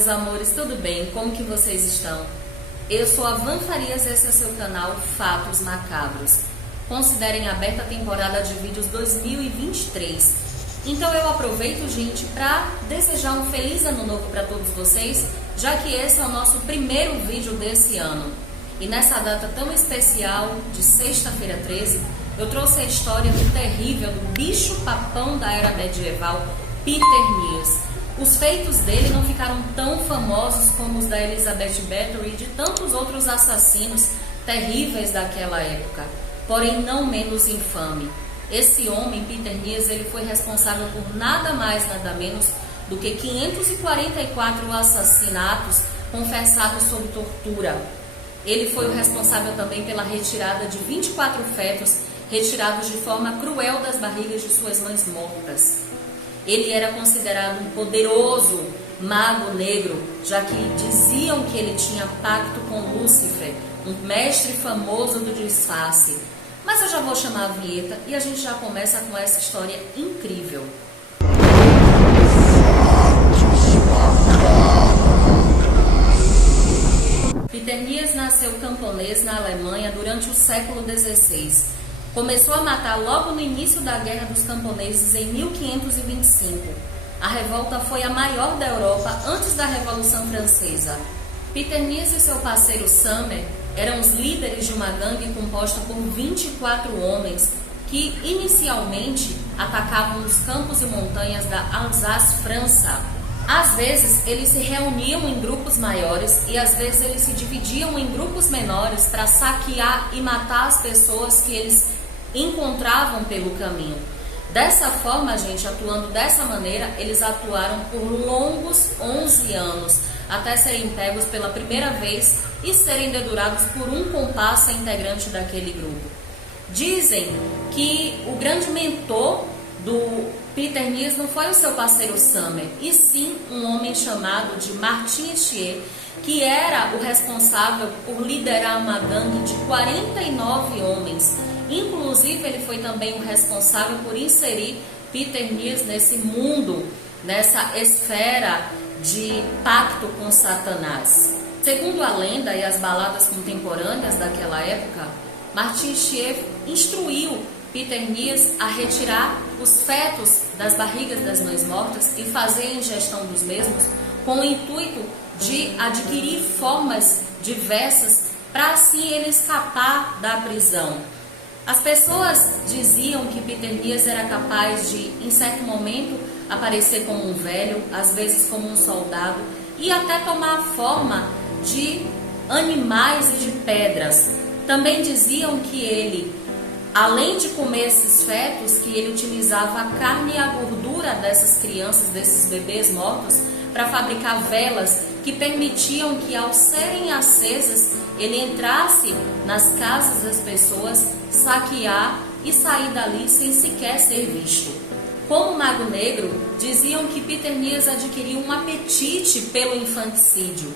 meus amores, tudo bem? Como que vocês estão? Eu sou a Van Farias e esse é o seu canal Fatos Macabros. Considerem aberta a temporada de vídeos 2023. Então eu aproveito, gente, para desejar um feliz ano novo para todos vocês, já que esse é o nosso primeiro vídeo desse ano. E nessa data tão especial, de sexta-feira 13, eu trouxe a história do terrível, do bicho-papão da era medieval, Peter Nias. Os feitos dele não ficaram tão famosos como os da Elizabeth Bathory e de tantos outros assassinos terríveis daquela época, porém não menos infame. Esse homem, Peter Nias, ele foi responsável por nada mais, nada menos do que 544 assassinatos confessados sob tortura. Ele foi o responsável também pela retirada de 24 fetos retirados de forma cruel das barrigas de suas mães mortas. Ele era considerado um poderoso mago negro, já que diziam que ele tinha pacto com Lúcifer, um mestre famoso do disfarce. Mas eu já vou chamar a vinheta e a gente já começa com essa história incrível. Peter Nias nasceu camponês na Alemanha durante o século XVI. Começou a matar logo no início da Guerra dos Camponeses em 1525. A revolta foi a maior da Europa antes da Revolução Francesa. Peter Nias e seu parceiro Summer eram os líderes de uma gangue composta por 24 homens que inicialmente atacavam os campos e montanhas da Alsácia, França. Às vezes eles se reuniam em grupos maiores e às vezes eles se dividiam em grupos menores para saquear e matar as pessoas que eles encontravam pelo caminho. Dessa forma, gente, atuando dessa maneira, eles atuaram por longos 11 anos, até serem pegos pela primeira vez e serem dedurados por um comparsa integrante daquele grupo. Dizem que o grande mentor do Peter Nias não foi o seu parceiro Summer, e sim um homem chamado de Martin Chier, que era o responsável por liderar uma gangue de 49 homens. Inclusive, ele foi também o responsável por inserir Peter Nias nesse mundo, nessa esfera de pacto com Satanás. Segundo a lenda e as baladas contemporâneas daquela época, Martin Chier instruiu Peter Nias a retirar os fetos das barrigas das mães mortas e fazer a ingestão dos mesmos com o intuito de adquirir formas diversas para assim ele escapar da prisão. As pessoas diziam que Peter Nias era capaz de, em certo momento, aparecer como um velho, às vezes como um soldado, e até tomar a forma de animais e de pedras. Também diziam que ele, além de comer esses fetos, que ele utilizava a carne e a gordura dessas crianças, desses bebês mortos, para fabricar velas que permitiam que, ao serem acesas, ele entrasse nas casas das pessoas, saquear e sair dali sem sequer ser visto. Como mago negro, diziam que Peter Nias adquiriu um apetite pelo infanticídio.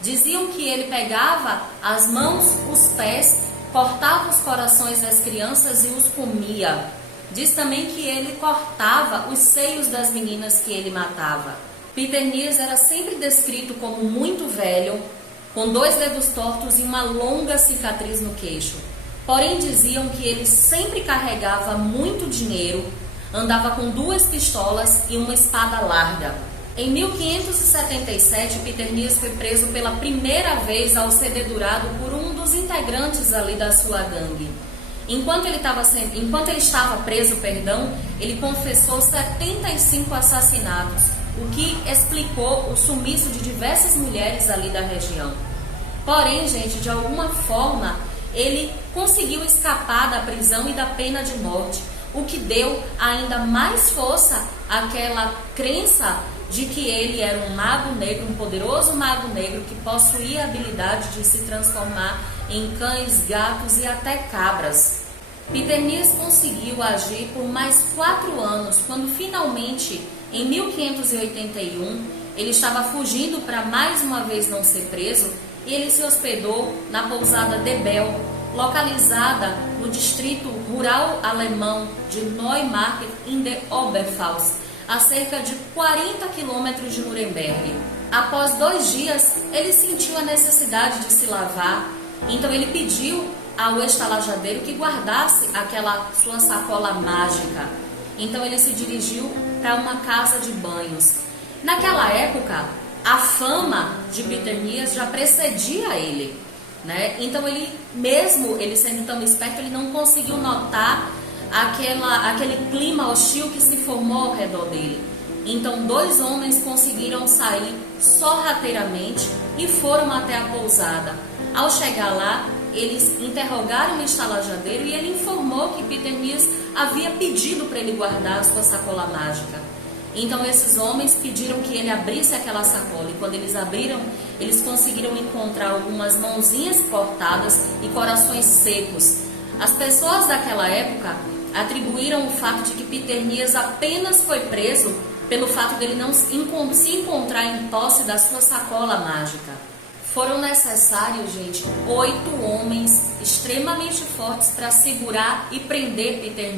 Diziam que ele pegava as mãos, os pés, cortava os corações das crianças e os comia. Diz também que ele cortava os seios das meninas que ele matava. Peter Nias era sempre descrito como muito velho, com 2 dedos tortos e uma longa cicatriz no queixo. Porém, diziam que ele sempre carregava muito dinheiro, andava com 2 pistolas e uma espada larga. Em 1577, Peter Nias foi preso pela primeira vez ao ser dedurado por um dos integrantes ali da sua gangue. Enquanto ele estava preso, ele confessou 75 assassinatos, o que explicou o sumiço de diversas mulheres ali da região. Porém, gente, de alguma forma, ele conseguiu escapar da prisão e da pena de morte, o que deu ainda mais força àquela crença de que ele era um mago negro, um poderoso mago negro que possuía a habilidade de se transformar em cães, gatos e até cabras. Peter Nias conseguiu agir por mais 4 anos, quando finalmente, em 1581, ele estava fugindo para mais uma vez não ser preso e ele se hospedou na pousada de Bell, localizada no distrito rural alemão de Neumarkt in der Oberpfalz, a cerca de 40 quilômetros de Nuremberg. Após 2 dias, ele sentiu a necessidade de se lavar, então ele pediu ao estalajadeiro que guardasse aquela sua sacola mágica. Então ele se dirigiu para uma casa de banhos. Naquela época, a fama de Peter já precedia ele, né? Então ele sendo tão esperto, ele não conseguiu notar aquele clima hostil que se formou ao redor dele. Então 2 homens conseguiram sair sorrateiramente e foram até a pousada. Ao chegar lá, eles interrogaram o estalajadeiro e ele informou que Peter havia pedido para ele guardar a sua sacola mágica. Então esses homens pediram que ele abrisse aquela sacola, e quando eles abriram, eles conseguiram encontrar algumas mãozinhas cortadas e corações secos. As pessoas daquela época atribuíram o fato de que Peter apenas foi preso pelo fato dele não se encontrar em posse da sua sacola mágica. Foram necessários, gente, 8 homens extremamente fortes para segurar e prender Peter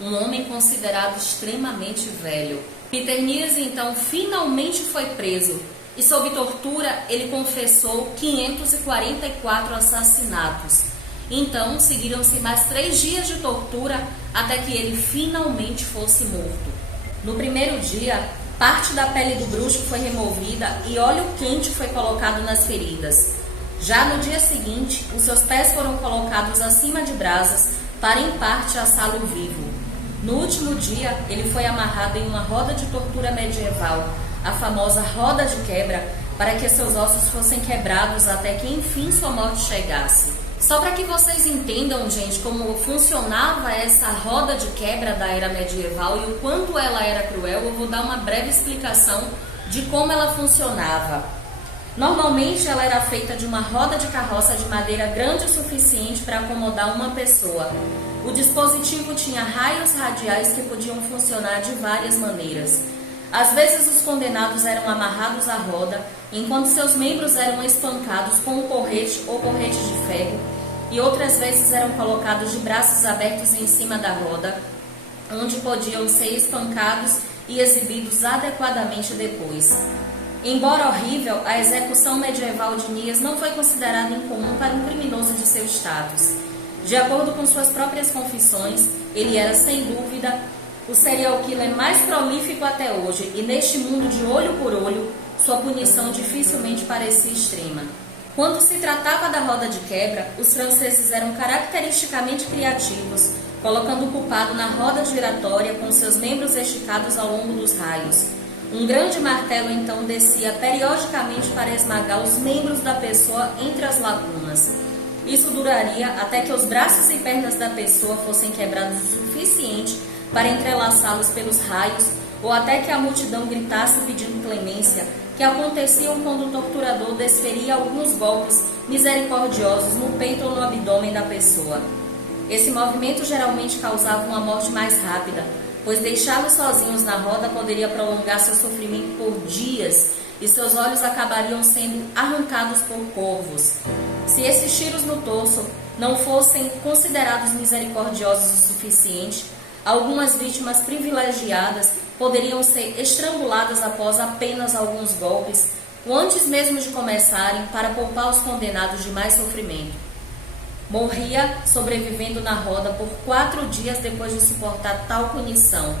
um homem considerado extremamente velho. Peter então finalmente foi preso e sob tortura ele confessou 544 assassinatos. Então seguiram-se mais 3 dias de tortura até que ele finalmente fosse morto. No primeiro dia, parte da pele do bruxo foi removida e óleo quente foi colocado nas feridas. Já no dia seguinte, os seus pés foram colocados acima de brasas para em parte assá-lo vivo. No último dia, ele foi amarrado em uma roda de tortura medieval, a famosa roda de quebra, para que seus ossos fossem quebrados até que enfim sua morte chegasse. Só para que vocês entendam, gente, como funcionava essa roda de quebra da era medieval e o quanto ela era cruel, eu vou dar uma breve explicação de como ela funcionava. Normalmente ela era feita de uma roda de carroça de madeira grande o suficiente para acomodar uma pessoa. O dispositivo tinha raios radiais que podiam funcionar de várias maneiras. Às vezes os condenados eram amarrados à roda, enquanto seus membros eram espancados com um porrete ou porrete de ferro, e outras vezes eram colocados de braços abertos em cima da roda, onde podiam ser espancados e exibidos adequadamente depois. Embora horrível, a execução medieval de Nias não foi considerada incomum para um criminoso de seu status. De acordo com suas próprias confissões, ele era, sem dúvida, o serial killer mais prolífico até hoje, e neste mundo de olho por olho, sua punição dificilmente parecia extrema. Quando se tratava da roda de quebra, os franceses eram caracteristicamente criativos, colocando o culpado na roda giratória com seus membros esticados ao longo dos raios. Um grande martelo então descia periodicamente para esmagar os membros da pessoa entre as lacunas. Isso duraria até que os braços e pernas da pessoa fossem quebrados o suficiente para entrelaçá-los pelos raios, ou até que a multidão gritasse pedindo clemência, que aconteciam quando o torturador desferia alguns golpes misericordiosos no peito ou no abdômen da pessoa. Esse movimento geralmente causava uma morte mais rápida, pois deixá-los sozinhos na roda poderia prolongar seu sofrimento por dias e seus olhos acabariam sendo arrancados por corvos. Se esses tiros no torso não fossem considerados misericordiosos o suficiente, algumas vítimas privilegiadas poderiam ser estranguladas após apenas alguns golpes, ou antes mesmo de começarem, para poupar os condenados de mais sofrimento. Morria sobrevivendo na roda por 4 dias depois de suportar tal punição.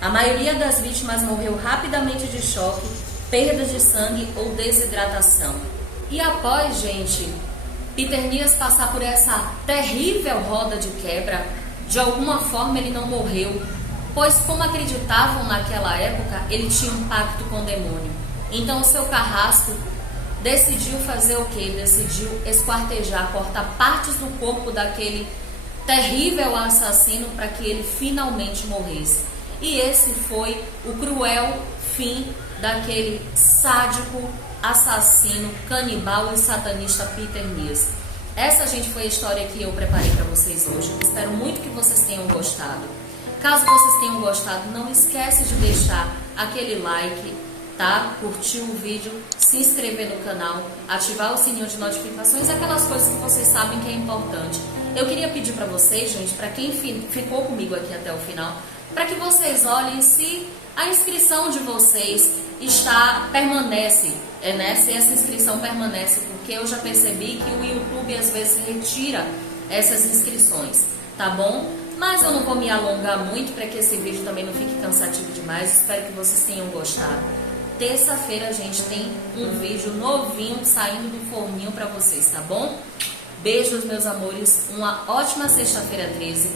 A maioria das vítimas morreu rapidamente de choque, perda de sangue ou desidratação. E após, gente, Peter passar por essa terrível roda de quebra, de alguma forma ele não morreu, pois, como acreditavam naquela época, ele tinha um pacto com o demônio. Então o seu carrasco decidiu fazer o quê? Decidiu esquartejar, cortar partes do corpo daquele terrível assassino para que ele finalmente morresse. E esse foi o cruel fim daquele sádico, assassino, canibal e satanista Peter Essa, gente, foi a história que eu preparei para vocês hoje. Espero muito que vocês tenham gostado. Caso vocês tenham gostado, não esquece de deixar aquele like, tá? Curtir o vídeo, se inscrever no canal, ativar o sininho de notificações, aquelas coisas que vocês sabem que é importante. Eu queria pedir para vocês, gente, para quem ficou comigo aqui até o final, para que vocês olhem se A inscrição de vocês permanece, né? Se essa inscrição permanece, porque eu já percebi que o YouTube às vezes retira essas inscrições, tá bom? Mas eu não vou me alongar muito para que esse vídeo também não fique cansativo demais. Espero que vocês tenham gostado. Terça-feira a gente tem um vídeo novinho saindo do forninho para vocês, tá bom? Beijos, meus amores. Uma ótima sexta-feira 13.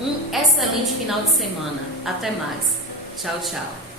Um excelente final de semana. Até mais. Tchau, tchau.